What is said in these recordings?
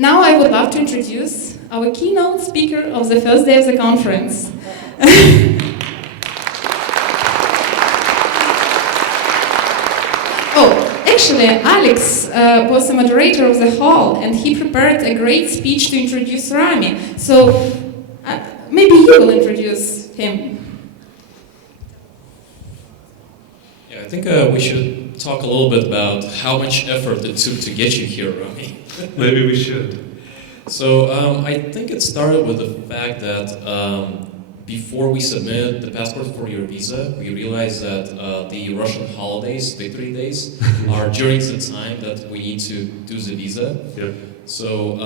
Now I would love to introduce our keynote speaker of the first day of the conference. Actually, Alex was the moderator of the hall, and he prepared a great speech to introduce Rami. So maybe you will introduce him. Yeah, I think we should talk a little bit about how much effort it took to get you here, Rami. Maybe we should. So I think it started with the fact that before we submitted the passport for your visa, we realized that the Russian holidays, victory days, are during the time that we need to do the visa. Yep. So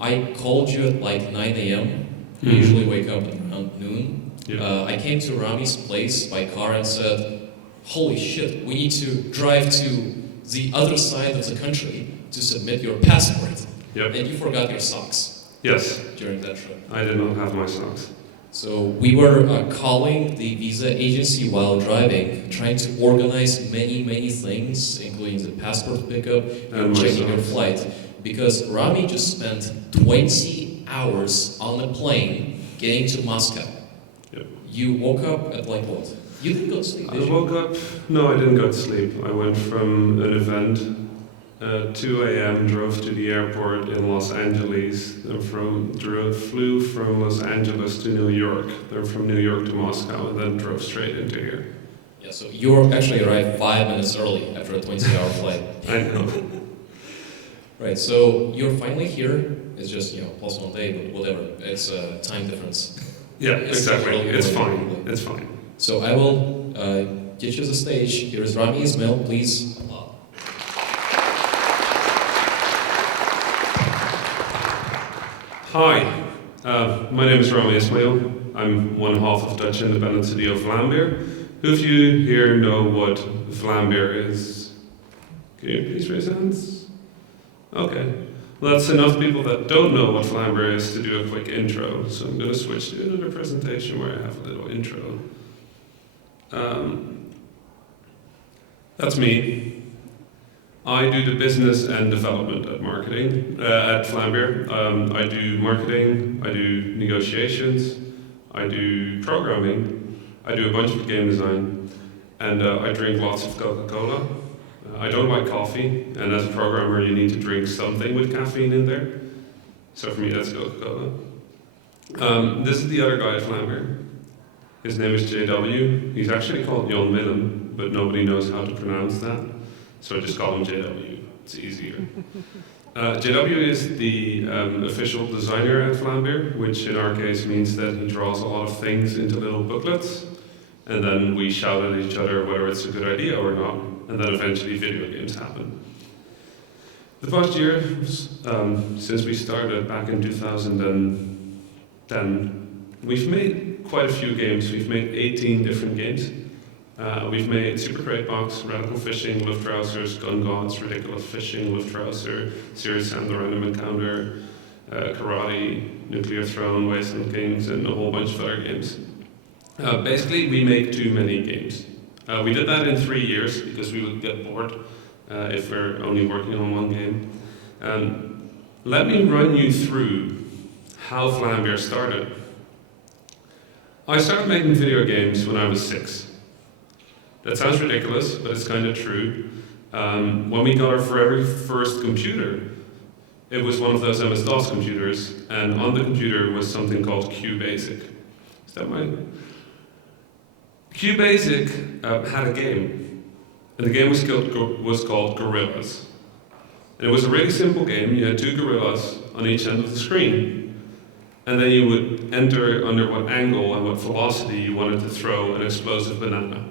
I called you at like 9 a.m. We usually wake up at around noon. Yep. I came to Rami's place by car and said, holy shit, we need to drive to the other side of the country to submit your passport. Yep. And you forgot your socks. Yes. During that trip. I did not have my socks. So we were calling the visa agency while driving, trying to organize many things, including the passport pickup and checking your flight. Because Rami just spent 20 hours on a plane getting to Moscow. Yep. You woke up at like what? You didn't go to sleep, did you? I woke up, no, I didn't go to sleep. I went from an event, 2 a.m., drove to the airport in Los Angeles, then flew from Los Angeles to New York, then from New York to Moscow, and then drove straight into here. Yeah, so you actually arrived 5 minutes early after a 20-hour flight. I know. Right, so you're finally here. It's just, plus 1 day, but whatever. It's a time difference. Yeah, exactly. It's fine. It's fine. So I will get you the stage. Here is Rami Ismail, please. Hi, my name is Rami Ismail. I'm one half of Dutch independent city of Vlambeer. Who of you here know what Vlambeer is? Can you please raise hands? Okay. Well, that's enough people that don't know what Vlambeer is to do a quick intro. So I'm going to switch to another presentation where I have a little intro. That's me. I do the business and development at marketing at Vlambeer. I do marketing, I do negotiations, I do programming, I do a bunch of game design, and I drink lots of Coca-Cola. I don't like coffee, and as a programmer you need to drink something with caffeine in there. So for me that's Coca-Cola. This is the other guy at Vlambeer. His name is JW. He's actually called Jan Willem, but nobody knows how to pronounce that. So I just call him JW, it's easier. JW is the official designer at Vlambeer, which in our case means that he draws a lot of things into little booklets, and then we shout at each other whether it's a good idea or not, and then eventually video games happen. The past year, since we started back in 2010, we've made quite a few games. We've made 18 different games. We've made Super Crate Box, Radical Fishing, LUFTRAUSERS, GODZ, Ridiculous Fishing, LUFTRAUSER, Serious Sam the Random Encounter, Karate, Nuclear Throne, Wasteland Kings, and a whole bunch of other games. Basically, we make too many games. We did that in 3 years because we would get bored if we're only working on one game. Let me run you through how Vlambeer started. I started making video games when I was 6. That sounds ridiculous, but it's kind of true. When we got our very first computer, it was one of those MS-DOS computers, and on the computer was something called QBasic. Is that right? QBasic had a game, and the game was called Gorillas. And it was a really simple game. You had 2 gorillas on each end of the screen, and then you would enter under what angle and what velocity you wanted to throw an explosive banana.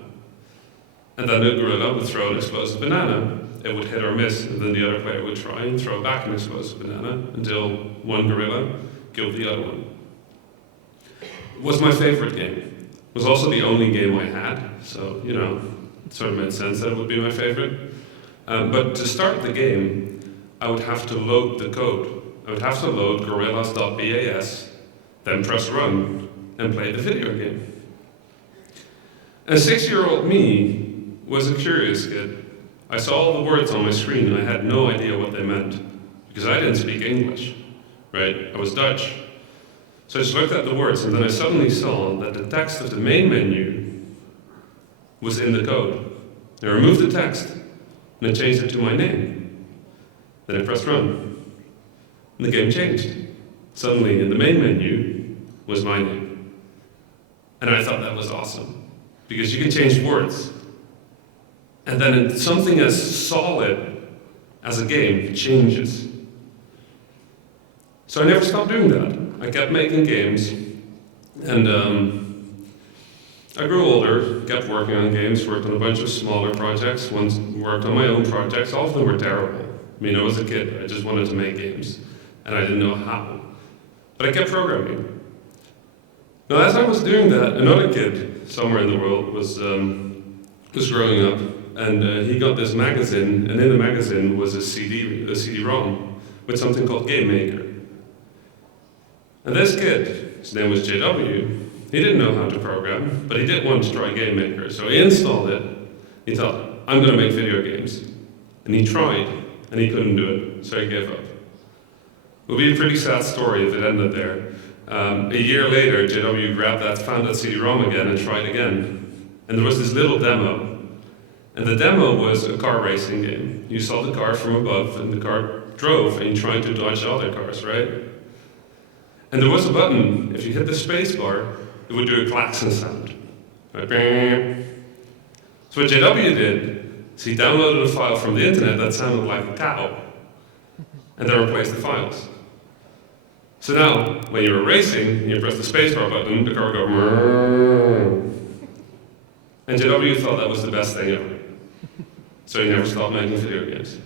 And then the gorilla would throw an explosive banana. It would hit or miss, and then the other player would try and throw back an explosive banana until one gorilla killed the other one. It was my favorite game. It was also the only game I had, so, it sort of made sense that it would be my favorite. But to start the game, I would have to load the code. I would have to load gorillas.bas, then press run, and play the video game. And 6-year-old me was a curious kid. I saw all the words on my screen and I had no idea what they meant. because I didn't speak English, right? I was Dutch. So I just looked at the words, and then I suddenly saw that the text of the main menu was in the code. I removed the text, and I changed it to my name. Then I pressed run, and the game changed. Suddenly, in the main menu was my name. And I thought that was awesome, because you can change words. And then something as solid as a game changes. So I never stopped doing that. I kept making games, and I grew older, kept working on games, worked on a bunch of smaller projects, once worked on my own projects. All of them were terrible. I mean, I was a kid, I just wanted to make games, and I didn't know how. But I kept programming. Now, as I was doing that, another kid somewhere in the world was growing up, and he got this magazine, and in the magazine was a CD-ROM with something called Game Maker. And this kid, his name was JW, he didn't know how to program, but he did want to try Game Maker, so he installed it. He thought, I'm going to make video games. And he tried, and he couldn't do it, so he gave up. It would be a pretty sad story if it ended there. A year later, JW found that CD-ROM again and tried again. And there was this little demo. And the demo was a car racing game. You saw the car from above, and the car drove, and you tried to dodge other cars, right? And there was a button, if you hit the space bar, it would do a klaxon sound. Right? So what JW did is he downloaded a file from the internet that sounded like a cow, and then replaced the files. So now, when you were racing, you press the spacebar button, the car would go, and JW thought that was the best thing ever. So he never stopped making video games.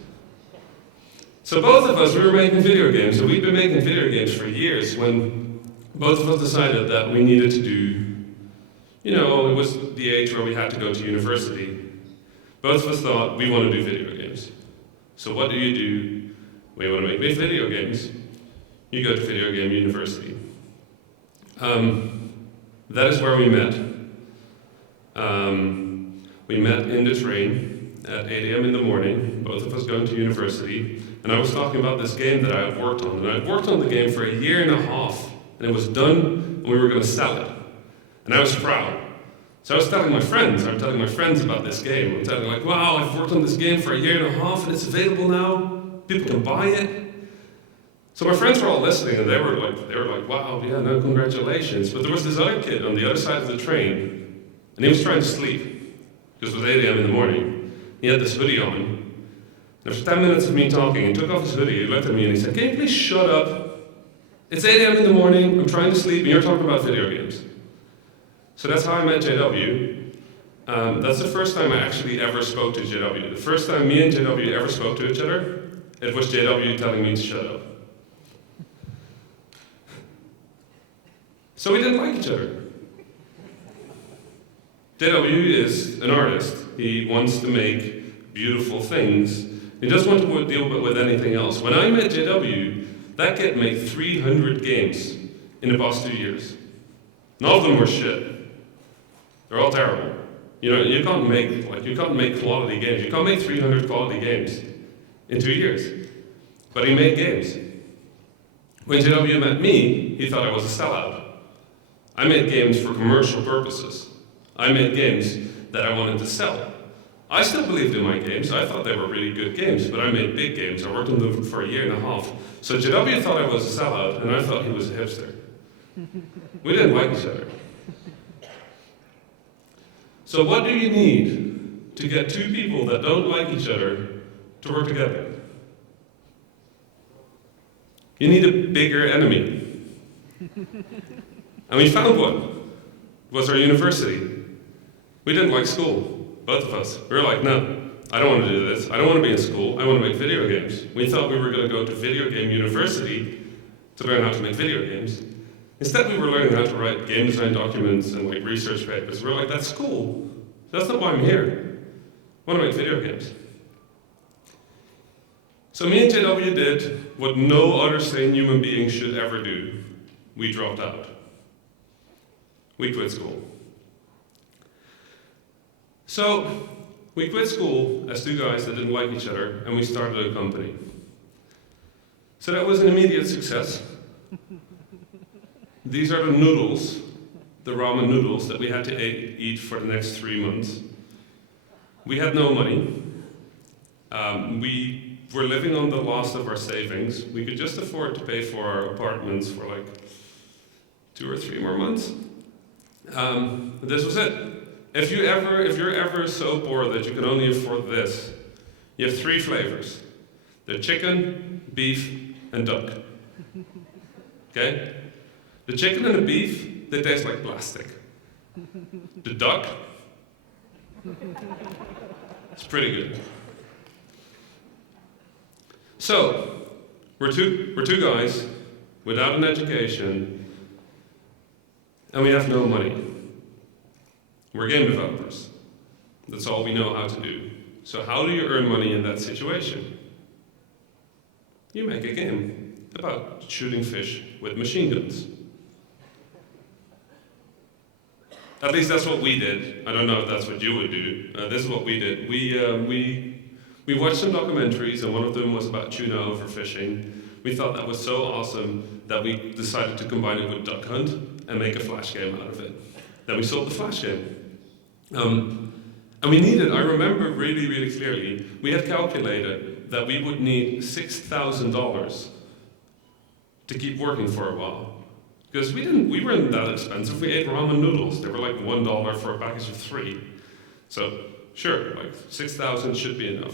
So both of us, we were making video games, and we'd been making video games for years when both of us decided that we needed to do, it was the age where we had to go to university. Both of us thought, we want to do video games. So what do? We want to make video games. You go to video game university. That is where we met. We met in the train at 8 a.m. in the morning, both of us going to university, and I was talking about this game that I had worked on. And I had worked on the game for a year and a half, and it was done, and we were going to sell it. And I was proud. So I was telling my friends about this game. I'm telling them, wow, I've worked on this game for a year and a half, and it's available now. People can buy it. So my friends were all listening, and they were like, wow, yeah, no, congratulations. But there was this other kid on the other side of the train, and he was trying to sleep, because it was 8 a.m. in the morning. He had this hoodie on. There was 10 minutes of me talking. He took off his hoodie, he looked at me, and he said, can you please shut up? It's 8 a.m. in the morning, I'm trying to sleep, and you're talking about video games. So that's how I met JW. That's the first time I actually ever spoke to JW. The first time me and JW ever spoke to each other, it was JW telling me to shut up. So we didn't like each other. JW is an artist. He wants to make beautiful things. He doesn't want to deal with anything else. When I met JW, that kid made 300 games in the past 2 years. None of them were shit. They're all terrible. You can't make quality games. You can't make 300 quality games in 2 years. But he made games. When JW met me, he thought I was a sellout. I made games for commercial purposes. I made games that I wanted to sell. I still believed in my games. I thought they were really good games, but I made big games. I worked on them for a year and a half. So JW thought I was a sellout, and I thought he was a hipster. We didn't like each other. So what do you need to get two people that don't like each other to work together? You need a bigger enemy. And we found one. It was our university. We didn't like school, both of us. We were like, no, I don't want to do this. I don't want to be in school. I want to make video games. We thought we were going to go to video game university to learn how to make video games. Instead, we were learning how to write game design documents and research papers. We were like, that's cool. That's not why I'm here. I want to make video games. So me and JW did what no other sane human being should ever do. We dropped out. We quit school. So we quit school as two guys that didn't like each other, and we started a company. So that was an immediate success. These are the noodles, the ramen noodles that we had to eat for the next 3 months. We had no money. We were living on the last of our savings. We could just afford to pay for our apartments for like 2 or 3 more months. This was it. If you're ever so poor that you can only afford this, you have 3 flavors. They're chicken, beef, and duck. Okay? The chicken and the beef, they taste like plastic. The duck, it's pretty good. So, we're two guys without an education, and we have no money. We're game developers. That's all we know how to do. So how do you earn money in that situation? You make a game about shooting fish with machine guns. At least that's what we did. I don't know if that's what you would do. This is what we did. We watched some documentaries, and one of them was about tuna overfishing. We thought that was so awesome that we decided to combine it with Duck Hunt and make a flash game out of it. Then we sold the flash game. And we needed, I remember really, really clearly, we had calculated that we would need $6,000 to keep working for a while. Because we weren't that expensive. We ate ramen noodles. They were like $1 for a package of 3. So, sure, like 6,000 should be enough.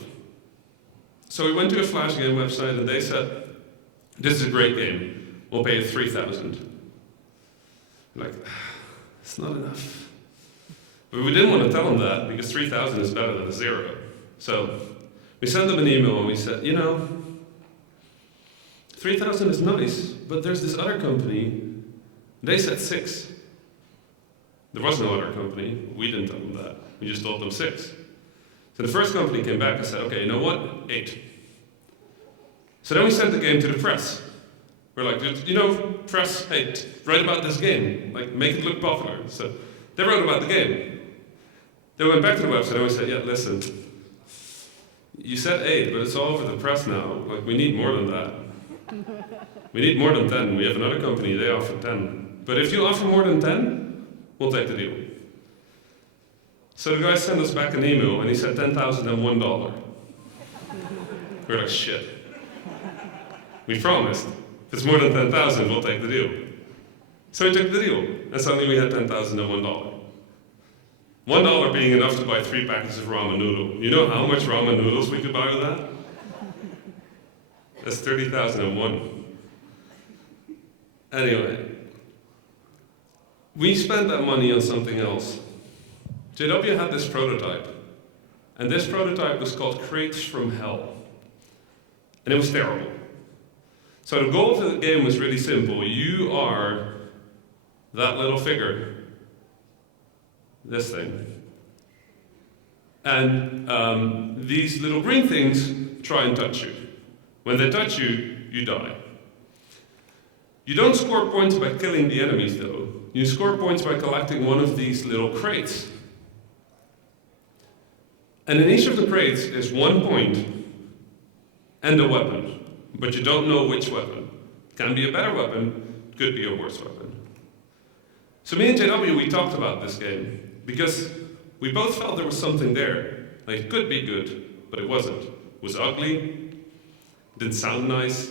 So we went to a flash game website and they said, this is a great game. We'll pay you 3,000. Like, it's not enough. But we didn't want to tell them that because 3,000 is better than a 0. So we sent them an email and we said, 3,000 is nice, but there's this other company. They said 6. There was no other company. We didn't tell them that. We just told them 6. So the first company came back and said, okay, you know what? 8. So then we sent the game to the press. We're like, press, hey, write about this game. Like, make it look popular. So they wrote about the game. They went back to the website and we said, yeah, listen, you said 8, but it's all over the press now. Like, we need more than that. We need more than 10. We have another company, they offer 10. But if you offer more than 10, we'll take the deal. So the guy sent us back an email and he said $10,001. We're like, shit. We promised. If it's more than 10,000, we'll take the deal. So we took the deal, and suddenly we had $10,001. $1 being enough to buy 3 packets of ramen noodle. You know how much ramen noodles we could buy with that? That's 30,001. Anyway, we spent that money on something else. JW had this prototype, and this prototype was called Crates from Hell. And it was terrible. So the goal of the game was really simple. You are that little figure, this thing. And these little green things try and touch you. When they touch you, you die. You don't score points by killing the enemies, though. You score points by collecting one of these little crates. And in each of the crates is 1 point and a weapon. But you don't know which weapon. Can be a better weapon, could be a worse weapon. So me and JW, we talked about this game because we both felt there was something there. Like, it could be good, but it wasn't. It was ugly, didn't sound nice,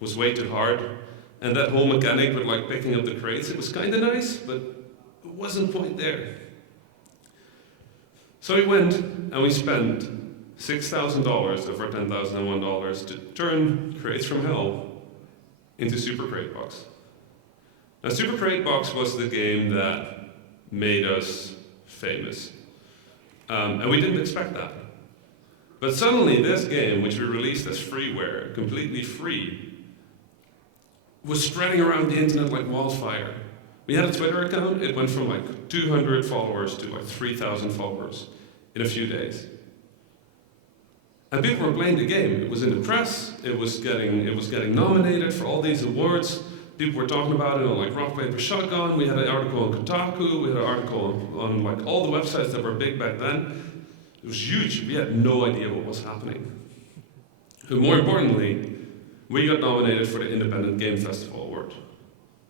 was way too hard. And that whole mechanic with like picking up the crates, it was kind of nice, but it wasn't point there. So we went and we spent $6,000 of our $10,001 to turn Crates from Hell into Super Crate Box. Now, Super Crate Box was the game that made us famous. And we didn't expect that. But suddenly this game, which we released as freeware, completely free, was spreading around the internet like wildfire. We had a Twitter account, it went from like 200 followers to like 3,000 followers in a few days. And people were playing the game. It was in the press, it was getting nominated for all these awards. People were talking about it on like Rock, Paper, Shotgun. We had an article on Kotaku, we had an article on like all the websites that were big back then. It was huge. We had no idea what was happening. And more importantly, we got nominated for the Independent Game Festival Award.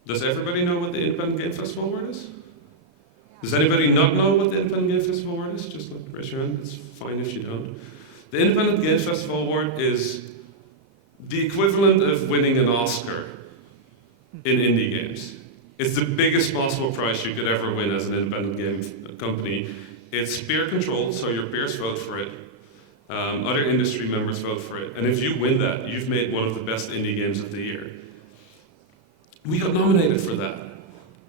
Does everybody know what the Independent Game Festival Award is? Does anybody not know what the Independent Game Festival Award is? Just raise your hand, it's fine if you don't. The Independent Game Festival Award is the equivalent of winning an Oscar in indie games. It's the biggest possible prize you could ever win as an independent game company. It's peer controlled, so your peers vote for it. Other industry members vote for it. And if you win that, you've made one of the best indie games of the year. We got nominated for that.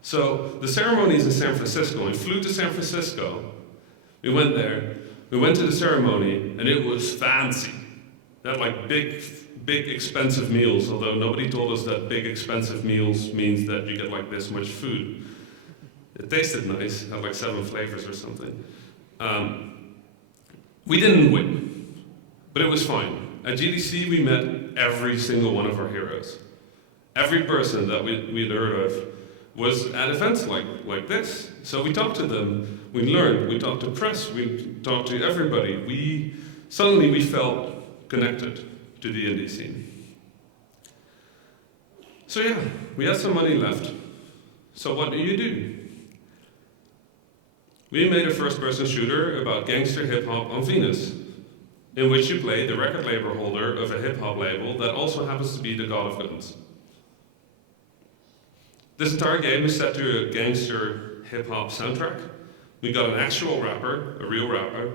So the ceremony is in San Francisco. We flew to San Francisco. We went there. We went to the ceremony, and it was fancy. They had like big expensive meals, although nobody told us that big expensive meals means that you get like this much food. It tasted nice, had like 7 flavors or something. We didn't win, but it was fine. At GDC we met every single one of our heroes. Every person that we'd heard of was at events like this. So we talked to them, we learned, we talked to press, we talked to everybody. Suddenly we felt connected to the indie scene. So yeah, we had some money left. So what do? We made a first-person shooter about gangster hip-hop on Venus, in which you play the record label holder of a hip-hop label that also happens to be the god of guns. This entire game is set to a gangster hip-hop soundtrack. We got an actual rapper, a real rapper,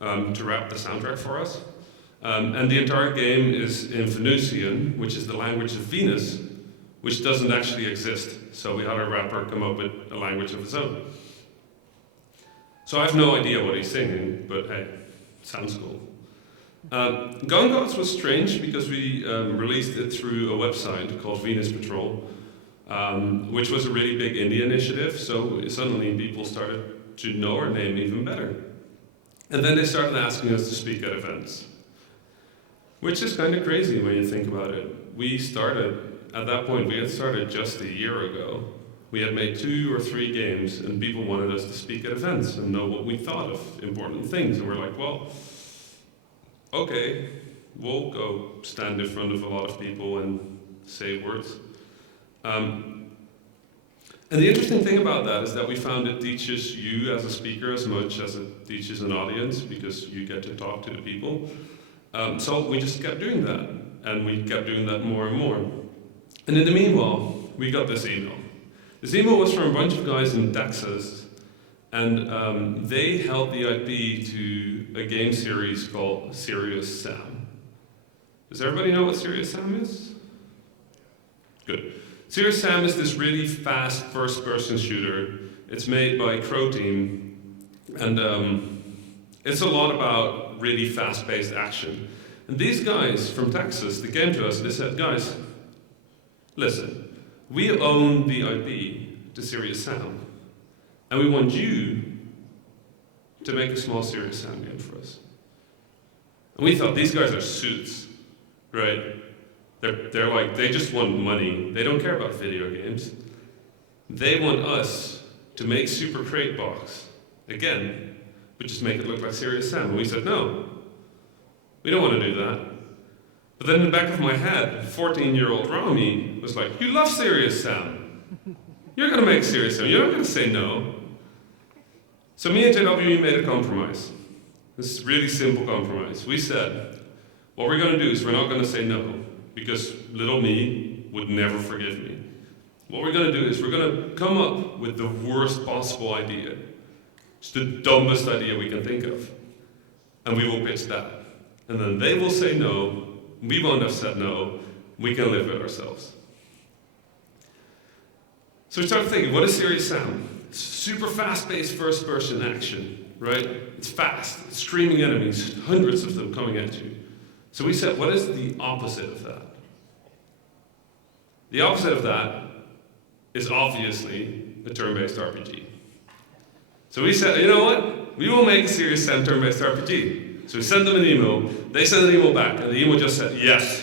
to rap the soundtrack for us. And the entire game is in Venusian, which is the language of Venus, which doesn't actually exist. So we had a rapper come up with a language of his own. So I have no idea what he's singing, but hey, sounds cool. GODZ was strange because we released it through a website called Venus Patrol, which was a really big indie initiative, so suddenly people started to know our name even better. And then they started asking us to speak at events, which is kind of crazy when you think about it. At that point, we had started just a year ago. We had made 2 or 3 games, and people wanted us to speak at events and know what we thought of important things. And we're like, well, okay, we'll go stand in front of a lot of people and say words. And the interesting thing about that is that we found it teaches you as a speaker as much as it teaches an audience, because you get to talk to the people. So we just kept doing that, and we kept doing that more and more. And in the meanwhile, we got this email. This email was from a bunch of guys in Texas, and they held the IP to a game series called Serious Sam. Does everybody know what Serious Sam is? Good. Serious Sam is this really fast first-person shooter. It's made by Crow Team, and it's a lot about really fast-paced action. And these guys from Texas, they came to us and they said, guys, listen, we own the IP to Serious Sam, and we want you to make a small Serious Sam game for us. And we thought, these guys are suits, right? They're like, they just want money. They don't care about video games. They want us to make Super Crate Box again, but just make it look like Serious Sam. And we said, no, we don't want to do that. But then in the back of my head, 14-year-old Rami was like, you love Serious Sam. You're going to make Serious Sam. You're not going to say no. So me and JW made a compromise. This really simple compromise. We said, what we're going to do is we're not going to say no, because little me would never forgive me. What we're going to do is we're going to come up with the worst possible idea. It's the dumbest idea we can think of. And we will pitch that. And then they will say no. We won't have said no. We can live with ourselves. So we started thinking, what is Serious Sam? It's super fast-paced first-person action, right? It's fast, it's screaming enemies, hundreds of them coming at you. So we said, what is the opposite of that? The opposite of that is obviously a turn-based RPG. So we said, you know what? We will make a Serious Sam turn-based RPG. So we sent them an email, they sent an email back, and the email just said, yes.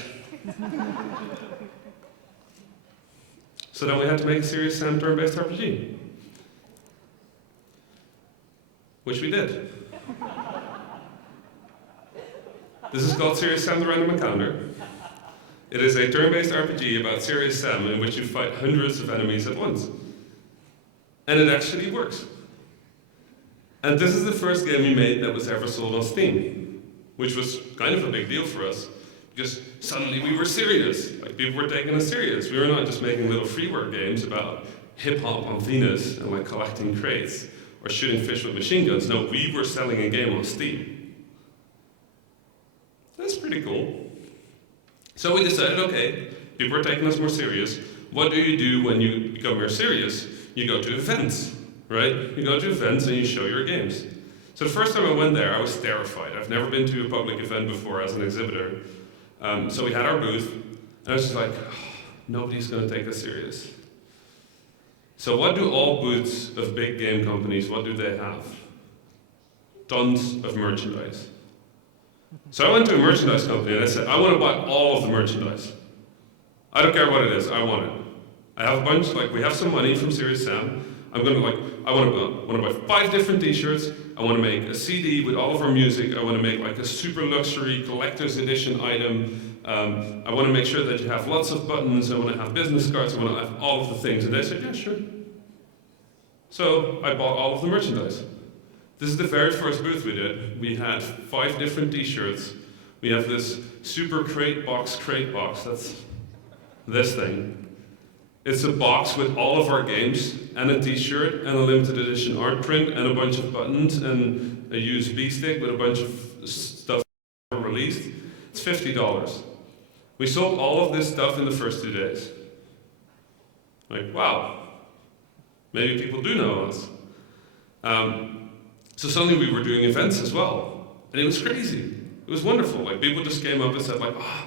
So then we had to make a Serious Sam turn-based RPG. Which we did. This is called Serious Sam the Random Encounter. It is a turn-based RPG about Serious Sam in which you fight hundreds of enemies at once. And it actually works. And this is the first game we made that was ever sold on Steam, which was kind of a big deal for us, because suddenly we were serious. Like, people were taking us serious. We were not just making little freeware games about hip-hop on Venus and like collecting crates or shooting fish with machine guns. No, we were selling a game on Steam. That's pretty cool. So we decided, okay, people are taking us more serious. What do you do when you become more serious? You go to events, right? You go to events and you show your games. So the first time I went there, I was terrified. I've never been to a public event before as an exhibitor. So we had our booth, and I was just like, oh, nobody's going to take us serious. So what do all booths of big game companies, what do they have? Tons of merchandise. So I went to a merchandise company and I said, I want to buy all of the merchandise. I don't care what it is, I want it. I have a bunch, like we have some money from Serious Sam. I'm gonna I want to buy 5 different t-shirts. I want to make a CD with all of our music. I want to make like a super luxury collector's edition item. I want to make sure that you have lots of buttons. I want to have business cards. I want to have all of the things. And they said, yeah, sure. So I bought all of the merchandise. This is the very first booth we did. We had 5 different t-shirts. We have this super crate box, that's this thing. It's a box with all of our games, and a t-shirt, and a limited edition art print, and a bunch of buttons, and a USB stick with a bunch of stuff released. It's $50. We sold all of this stuff in the first 2 days. Like, wow, maybe people do know us. So suddenly we were doing events as well, and it was crazy. It was wonderful. Like, people just came up and said like, oh,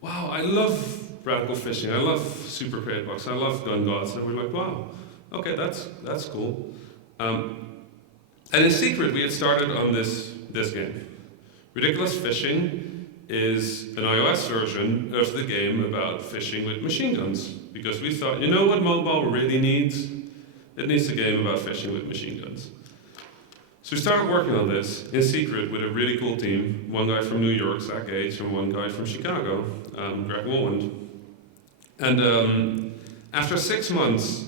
wow, I love radical fishing, I love Super Crate Box, I love GODZ, and we're like, wow, okay, that's cool. And in secret, we had started on this game. Ridiculous Fishing is an iOS version of the game about fishing with machine guns, because we thought, you know what mobile really needs? It needs a game about fishing with machine guns. So we started working on this in secret with a really cool team. One guy from New York, Zach Gage, and one guy from Chicago, Greg Wolland. And after 6 months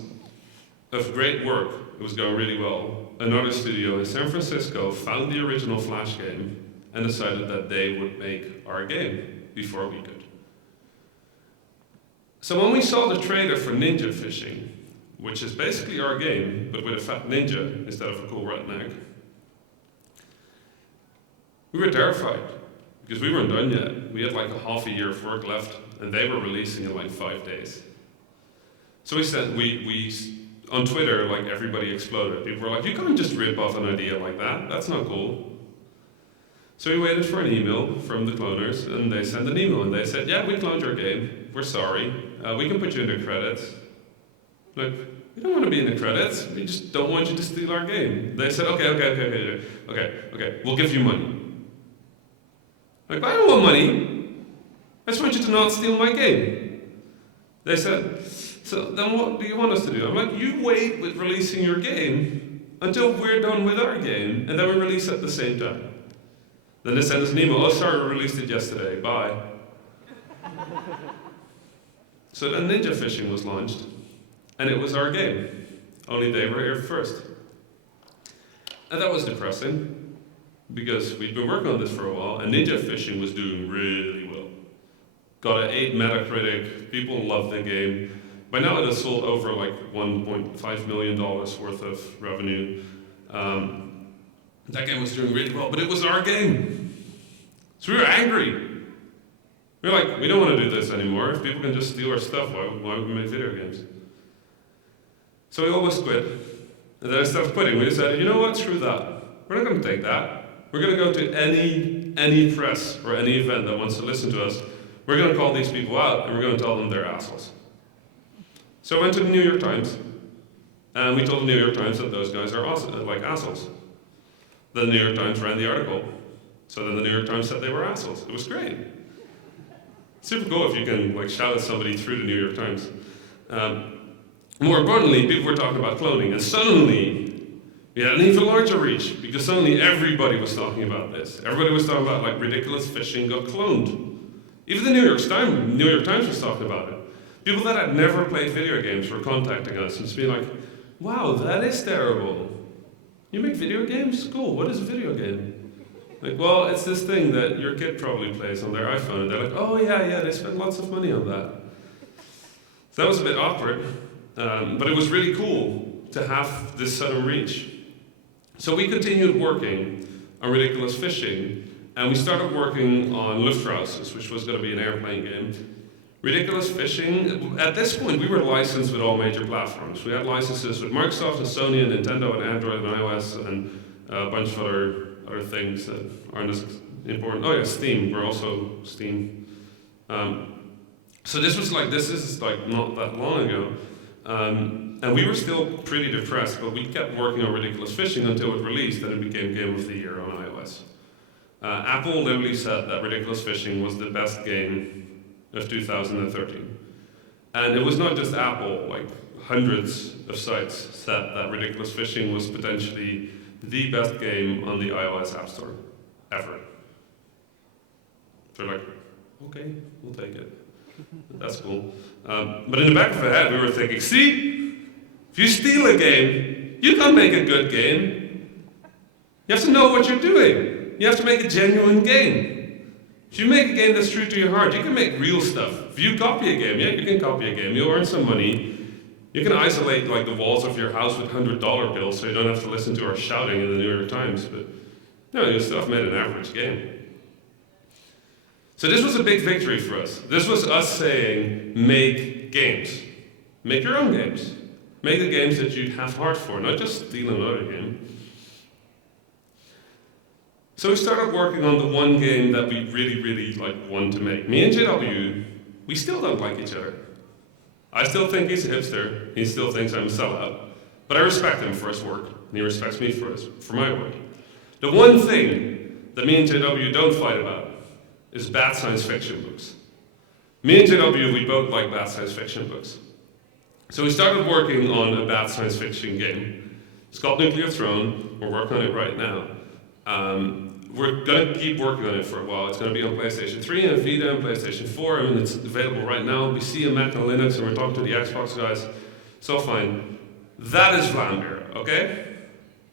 of great work, it was going really well, another studio in San Francisco found the original Flash game and decided that they would make our game before we could. So when we saw the trailer for Ninja Fishing, which is basically our game, but with a fat ninja instead of a cool redneck, we were terrified, because we weren't done yet. We had like a half a year of work left, and they were releasing in like 5 days. So we on Twitter, like everybody exploded. People were like, you can't just rip off an idea like that, that's not cool. So we waited for an email from the cloners, and they sent an email, and they said, yeah, we cloned your game, we're sorry, we can put you in the credits. Like, we don't want to be in the credits, we just don't want you to steal our game. They said, okay, we'll give you money. Like, I don't want money. I just want you to not steal my game. They said, so then what do you want us to do? I'm like, you wait with releasing your game until we're done with our game, and then we release at the same time. Then they sent us an email, oh sorry, we released it yesterday, bye. So then Ninja Fishing was launched, and it was our game, only they were here first. And that was depressing, because we'd been working on this for a while, and Ninja Fishing was doing really well. Got an 8 Metacritic, people loved the game. By now it has sold over like $1.5 million worth of revenue. That game was doing really well, but it was our game. So we were angry. We were like, we don't want to do this anymore. If people can just steal our stuff, why would we make video games? So we almost quit. And then I started quitting. We decided, you know what, screw that. We're not going to take that. We're going to go to any press or any event that wants to listen to us. We're going to call these people out, and we're going to tell them they're assholes. So I went to the New York Times, and we told the New York Times that those guys are like assholes. Then the New York Times ran the article. So then the New York Times said they were assholes. It was great. Super cool if you can like shout at somebody through the New York Times. More importantly, people were talking about cloning, and suddenly we had an even larger reach, because suddenly everybody was talking about this. Everybody was talking about like Ridiculous Fishing got cloned. Even the New York Times was talking about it. People that had never played video games were contacting us and just being like, wow, that is terrible. You make video games? Cool, what is a video game? Like, well, it's this thing that your kid probably plays on their iPhone, and they're like, oh yeah, they spend lots of money on that. So that was a bit awkward, but it was really cool to have this sudden reach. So we continued working on Ridiculous Fishing, and we started working on LUFTRAUSERS, which was going to be an airplane game. Ridiculous Fishing, at this point we were licensed with all major platforms. We had licenses with Microsoft and Sony and Nintendo and Android and iOS and a bunch of other things that aren't as important. Oh yeah, Steam, we're also Steam. So this is not that long ago. And we were still pretty depressed, but we kept working on Ridiculous Fishing until it released and it became Game of the Year on iOS. Apple literally said that Ridiculous Fishing was the best game of 2013. And it was not just Apple, like hundreds of sites said that Ridiculous Fishing was potentially the best game on the iOS App Store ever. They're like, okay, we'll take it. That's cool. But in the back of our head, we were thinking, see, if you steal a game, you can't make a good game. You have to know what you're doing. You have to make a genuine game. If you make a game that's true to your heart, you can make real stuff. If you copy a game, yeah, you can copy a game. You'll earn some money. You can isolate like the walls of your house with $100 bills so you don't have to listen to our shouting in the New York Times. But no, you still have made an average game. So this was a big victory for us. This was us saying, make games. Make your own games. Make the games that you have heart for, not just steal another game. So we started working on the one game that we really want to make. Me and JW, we still don't like each other. I still think he's a hipster. He still thinks I'm a sellout. But I respect him for his work, and he respects me for my work. The one thing that me and JW don't fight about is bad science fiction books. Me and JW, we both like bad science fiction books. So we started working on a bad science fiction game. It's called Nuclear Throne. We're working on it right now. We're going to keep working on it for a while. It's going to be on PlayStation 3 and Vita and PlayStation 4. I mean, it's available right now on PC and Mac and Linux, and we're talking to the Xbox guys. So fine. That is Vlambeer, okay?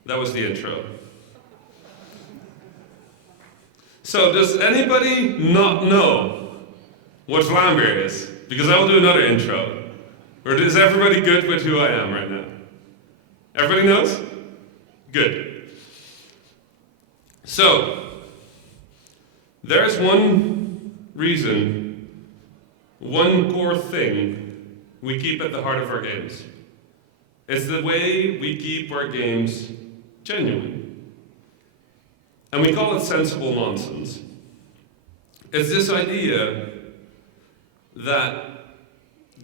That was the intro. So does anybody not know what Vlambeer is? Because I will do another intro. Or is everybody good with who I am right now? Everybody knows? Good. So, there's one reason, one core thing we keep at the heart of our games. It's the way we keep our games genuine. And we call it sensible nonsense. It's this idea that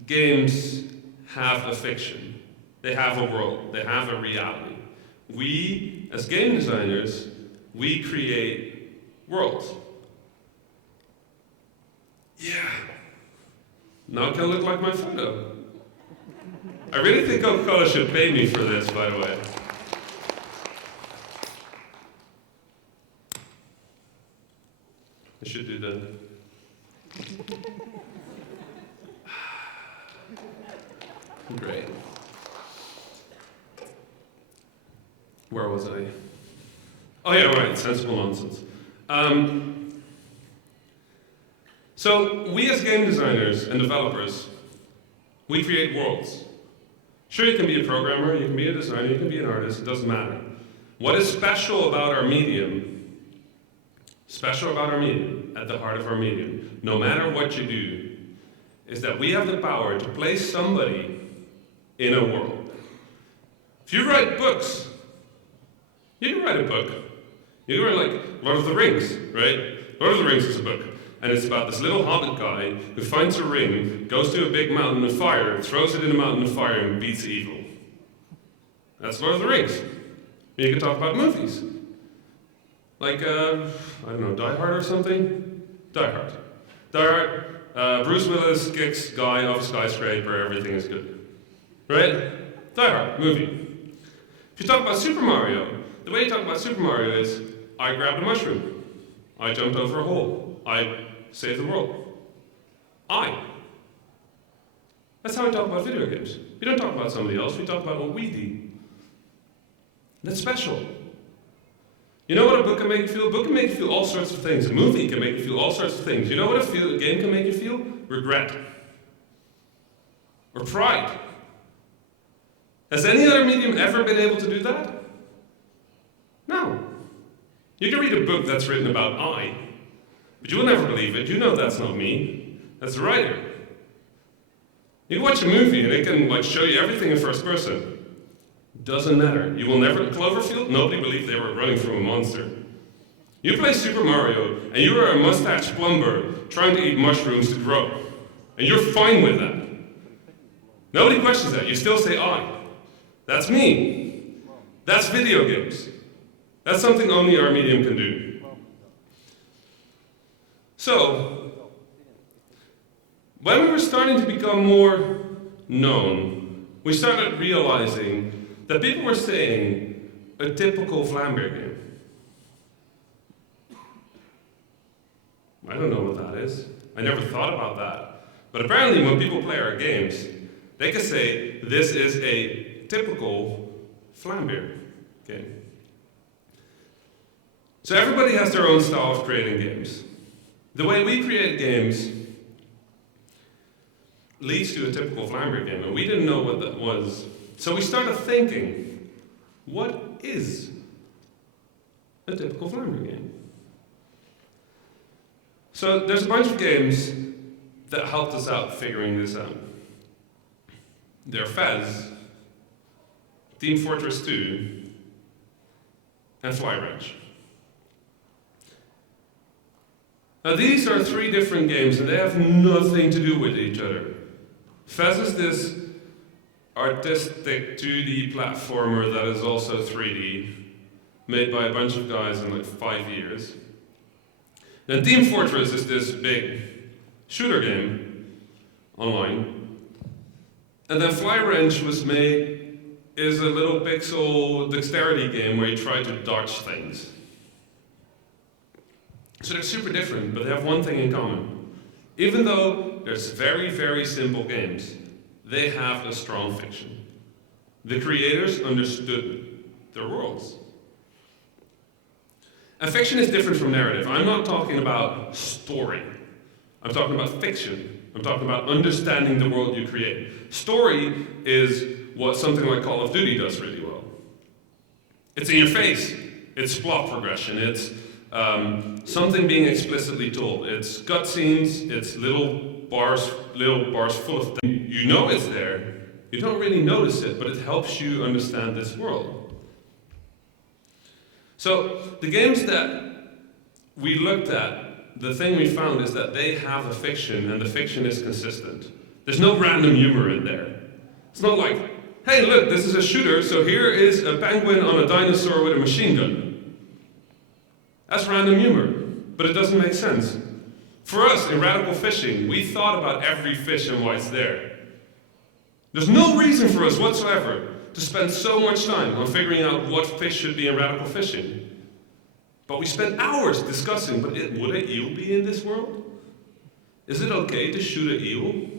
games have a fiction. They have a world. They have a reality. We, as game designers, we create worlds. Yeah. Now it can look like my photo. I really think Coca-Cola should pay me for this, by the way. I should do that. Great. Where was I? Oh yeah, right, sensible nonsense. So we as game designers and developers, we create worlds. Sure, you can be a programmer, you can be a designer, you can be an artist, it doesn't matter. What is special about our medium, at the heart of our medium, no matter what you do, is that we have the power to place somebody in a world. If you write books, you can write a book. You can write like Lord of the Rings, right? Lord of the Rings is a book. And it's about this little hobbit guy who finds a ring, goes to a big mountain of fire, throws it in a mountain of fire and beats evil. That's Lord of the Rings. You can talk about movies. Like, I don't know, Die Hard or something? Die Hard. Die Hard, Bruce Willis kicks guy off a skyscraper, everything is good. Right? Die Hard, movie. If you talk about Super Mario, the way you talk about Super Mario is, I grabbed a mushroom. I jumped over a hole. I saved the world. I. That's how we talk about video games. We don't talk about somebody else, we talk about what we do. That's special. You know what a book can make you feel? A book can make you feel all sorts of things. A movie can make you feel all sorts of things. You know what a game can make you feel? Regret. Or pride. Has any other medium ever been able to do that? No. You can read a book that's written about I, but you will never believe it. You know that's not me. That's the writer. You can watch a movie and it can show you everything in first person. Doesn't matter. You will never. Cloverfield, nobody believed they were running from a monster. You play Super Mario and you are a mustache plumber trying to eat mushrooms to grow. And you're fine with that. Nobody questions that. You still say I. That's me. That's video games. That's something only our medium can do. So, when we were starting to become more known, we started realizing that people were saying a typical Vlambeer game. I don't know what that is. I never thought about that. But apparently when people play our games, they can say this is a typical Vlambeer game. So everybody has their own style of creating games. The way we create games leads to a typical Vlambeer game, and we didn't know what that was. So we started thinking, what is a typical Vlambeer game? So there's a bunch of games that helped us out figuring this out. There are Fez, Team Fortress 2, and Fly Ranch. Now these are three different games and they have nothing to do with each other. Fez is this artistic 2D platformer that is also 3D, made by a bunch of guys in 5 years. Then Team Fortress is this big shooter game online. And then Fly Ranch is a little pixel dexterity game where you try to dodge things. So they're super different, but they have one thing in common. Even though there's very, very simple games, they have a strong fiction. The creators understood their worlds. And fiction is different from narrative. I'm not talking about story. I'm talking about fiction. I'm talking about understanding the world you create. Story is what something like Call of Duty does really well. It's in your face. It's plot progression. It's something being explicitly told. It's cutscenes. It's little bars full of things. You know it's there. You don't really notice it, but it helps you understand this world. So the games that we looked at, the thing we found is that they have a fiction, and the fiction is consistent. There's no random humor in there. It's not like, hey, look, this is a shooter, so here is a penguin on a dinosaur with a machine gun. That's random humor, but it doesn't make sense. For us, in radical fishing, we thought about every fish and why it's there. There's no reason for us whatsoever to spend so much time on figuring out what fish should be in radical fishing. But we spent hours discussing, would an eel be in this world? Is it okay to shoot an eel?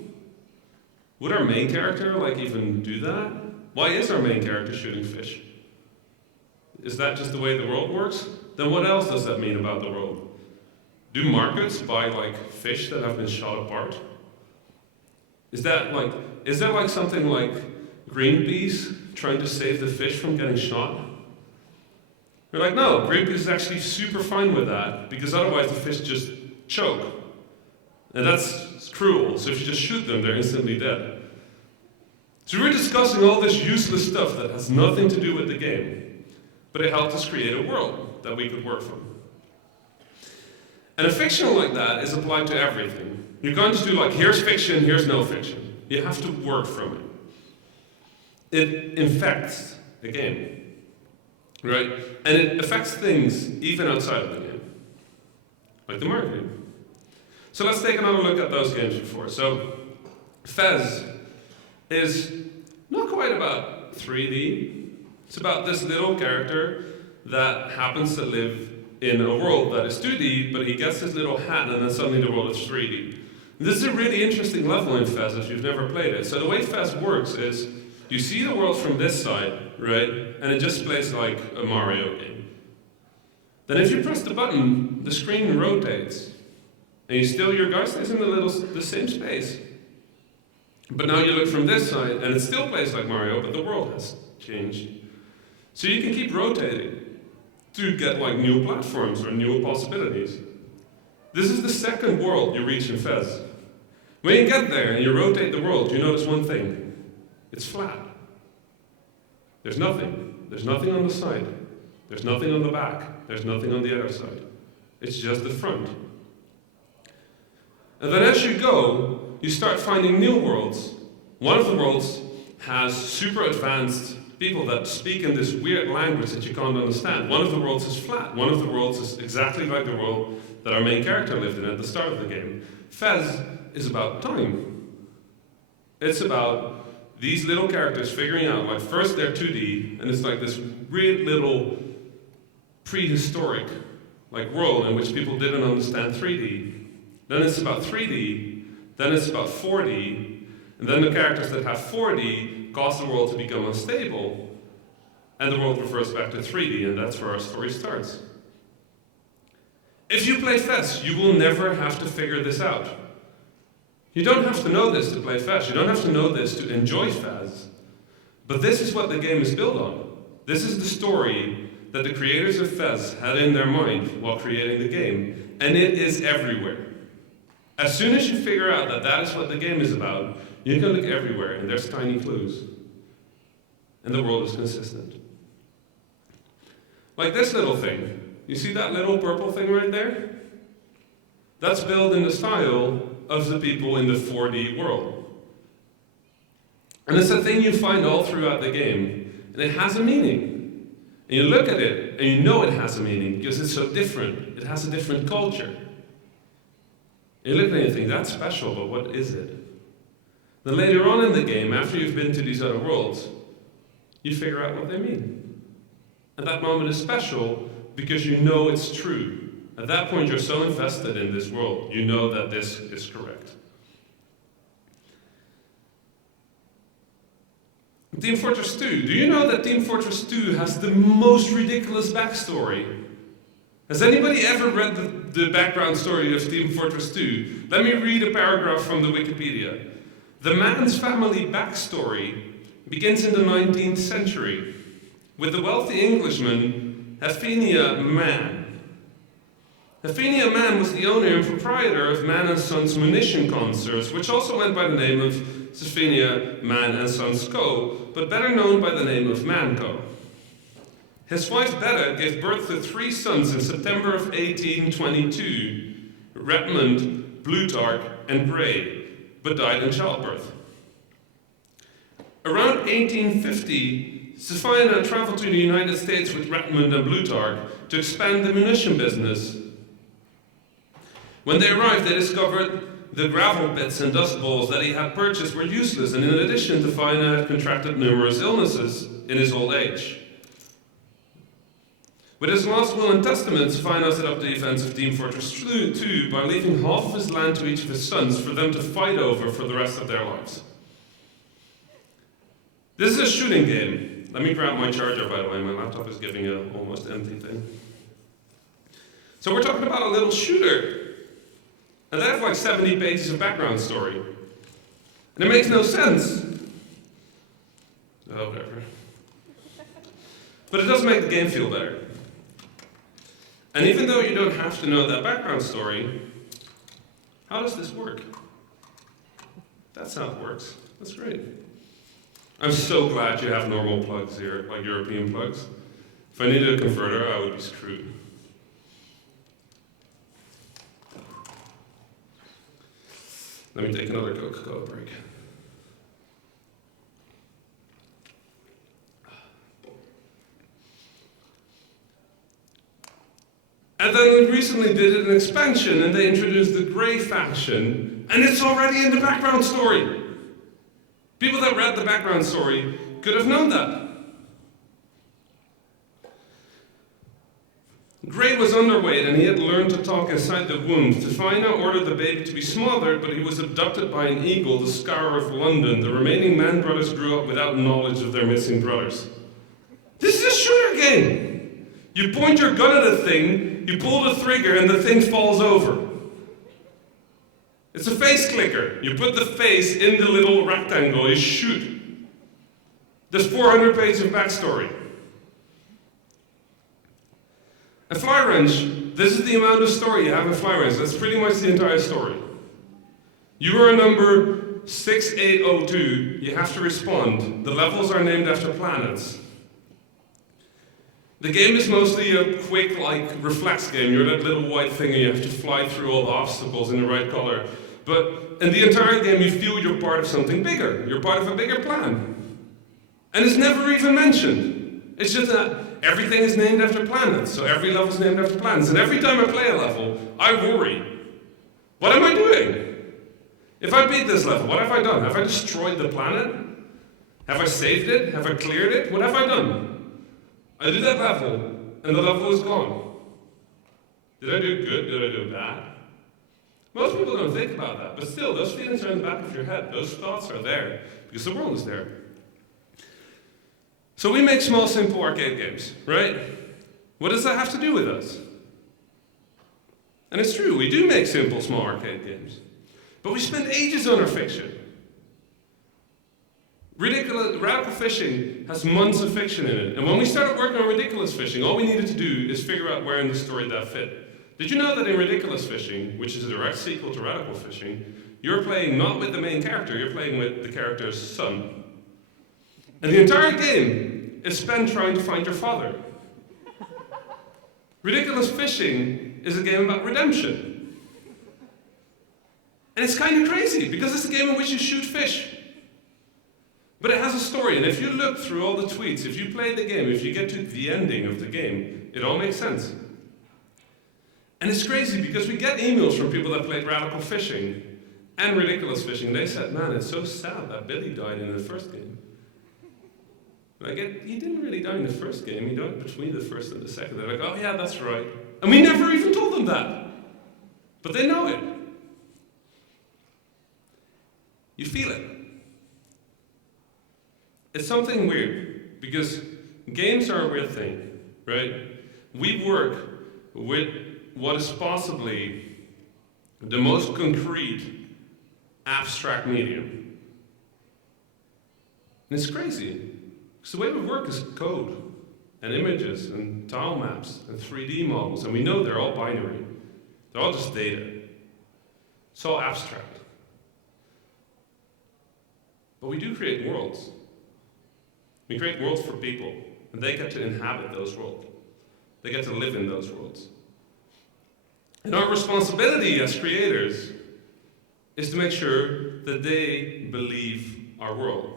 Would our main character even do that? Why is our main character shooting fish? Is that just the way the world works? Then what else does that mean about the world? Do markets buy fish that have been shot apart? Is that something like Greenpeace trying to save the fish from getting shot? We're like, no, Greenpeace is actually super fine with that, because otherwise the fish just choke. And that's cruel, so if you just shoot them, they're instantly dead. So we're discussing all this useless stuff that has nothing to do with the game, but it helped us create a world that we could work from. And a fiction like that is applied to everything. You can't just do here's fiction, here's no fiction. You have to work from it. It infects the game, right? And it affects things even outside of the game, like the marketing. So let's take another look at those games before. So Fez is not quite about 3D. It's about this little character that happens to live in a world that is 2D, but he gets his little hat and then suddenly the world is 3D. This is a really interesting level in Fez if you've never played it. So the way Fez works is, you see the world from this side, right? And it just plays like a Mario game. Then if you press the button, the screen rotates. And your guy stays in the same space. But now you look from this side, and it still plays like Mario, but the world has changed. So you can keep rotating to get like new platforms or new possibilities. This is the second world you reach in Fez. When you get there and you rotate the world, you notice one thing. It's flat. There's nothing. There's nothing on the side. There's nothing on the back. There's nothing on the other side. It's just the front. And then as you go, you start finding new worlds. One of the worlds has super advanced people that speak in this weird language that you can't understand. One of the worlds is flat. One of the worlds is exactly like the world that our main character lived in at the start of the game. Fez is about time. It's about these little characters figuring out, like first they're 2D, and it's like this weird little prehistoric like world in which people didn't understand 3D. Then it's about 3D, then it's about 4D, and then the characters that have 4D cause the world to become unstable, and the world reverts back to 3D, and that's where our story starts. If you play Fez, you will never have to figure this out. You don't have to know this to play Fez. You don't have to know this to enjoy Fez. But this is what the game is built on. This is the story that the creators of Fez had in their mind while creating the game. And it is everywhere. As soon as you figure out that that is what the game is about, you can look everywhere and there's tiny clues. And the world is consistent. Like this little thing. You see that little purple thing right there? That's built in the style of the people in the 4D world. And it's a thing you find all throughout the game, and it has a meaning. And you look at it, and you know it has a meaning, because it's so different. It has a different culture. And you look at it and you think, that's special, but what is it? Then later on in the game, after you've been to these other worlds, you figure out what they mean. And that moment is special, because you know it's true. At that point, you're so invested in this world, you know that this is correct. Team Fortress 2. Do you know that Team Fortress 2 has the most ridiculous backstory? Has anybody ever read the background story of Team Fortress 2? Let me read a paragraph from the Wikipedia. The man's family backstory begins in the 19th century with the wealthy Englishman Hafenia Mann. Hafenia Mann was the owner and proprietor of Mann & Sons Munition Concerts, which also went by the name of Hafenia Mann & Sons Co., but better known by the name of Mann Co. His wife Betta gave birth to 3 sons in September of 1822, Redmond, Plutarch, and Bray, but died in childbirth. Around 1850, Safina traveled to the United States with Redmond and Plutarch to expand the munition business. When they arrived, they discovered the gravel pits and dust bowls that he had purchased were useless, and in addition, Safina had contracted numerous illnesses in his old age. With his last will and testament, Safina set up the defense of Team Fortress 2 by leaving half of his land to each of his sons for them to fight over for the rest of their lives. This is a shooting game. Let me grab my charger, by the way. My laptop is giving an almost empty thing. So we're talking about a little shooter. And they have like 70 pages of background story. And it makes no sense. Oh, whatever. But it does make the game feel better. And even though you don't have to know that background story, how does this work? That's how it works. That's great. I'm so glad you have normal plugs here, like European plugs. If I needed a converter, I would be screwed. Let me take another Coca-Cola break. And then we recently did an expansion and they introduced the Grey faction, and it's already in the background story. People that read the background story could have known that. Gray was underweight and he had learned to talk inside the womb. Tefina ordered the baby to be smothered, but he was abducted by an eagle, the Scour of London. The remaining Mann brothers grew up without knowledge of their missing brothers. This is a shooter game. You point your gun at a thing, you pull the trigger, and the thing falls over. It's a face clicker. You put the face in the little rectangle, you shoot. There's 400 pages of backstory. A fly wrench, this is the amount of story you have in fly wrench. That's pretty much the entire story. You are number 6802. You have to respond. The levels are named after planets. The game is mostly a quick, reflex game. You're that little white thing and you have to fly through all the obstacles in the right color. But in the entire game, you feel you're part of something bigger. You're part of a bigger plan. And it's never even mentioned. It's just that everything is named after planets, so every level is named after planets. And every time I play a level, I worry. What am I doing? If I beat this level, what have I done? Have I destroyed the planet? Have I saved it? Have I cleared it? What have I done? I do that level, and the level is gone. Did I do good? Did I do bad? Most people don't think about that, but still, those feelings are in the back of your head. Those thoughts are there, because the world is there. So we make small, simple arcade games, right? What does that have to do with us? And it's true, we do make simple, small arcade games. But we spend ages on our fiction. Radical fishing has months of fiction in it. And when we started working on ridiculous fishing, all we needed to do is figure out where in the story that fit. Did you know that in ridiculous fishing, which is a direct sequel to radical fishing, you're playing not with the main character, you're playing with the character's son. And the entire game is spent trying to find your father. Ridiculous Fishing is a game about redemption. And it's kind of crazy, because it's a game in which you shoot fish. But it has a story, and if you look through all the tweets, if you play the game, if you get to the ending of the game, it all makes sense. And it's crazy, because we get emails from people that played Radical Fishing and Ridiculous Fishing. They said, man, it's so sad that Billy died in the first game. He didn't really die in the first game, he died between the first and the second. They're like, oh yeah, that's right. And we never even told them that. But they know it. You feel it. It's something weird, because games are a weird thing, right? We work with what is possibly the most concrete, abstract medium. And it's crazy. So the way we work is code, and images, and tile maps, and 3D models, and we know they're all binary. They're all just data. It's all abstract. But we do create worlds. We create worlds for people, and they get to inhabit those worlds. They get to live in those worlds. And our responsibility as creators is to make sure that they believe our world.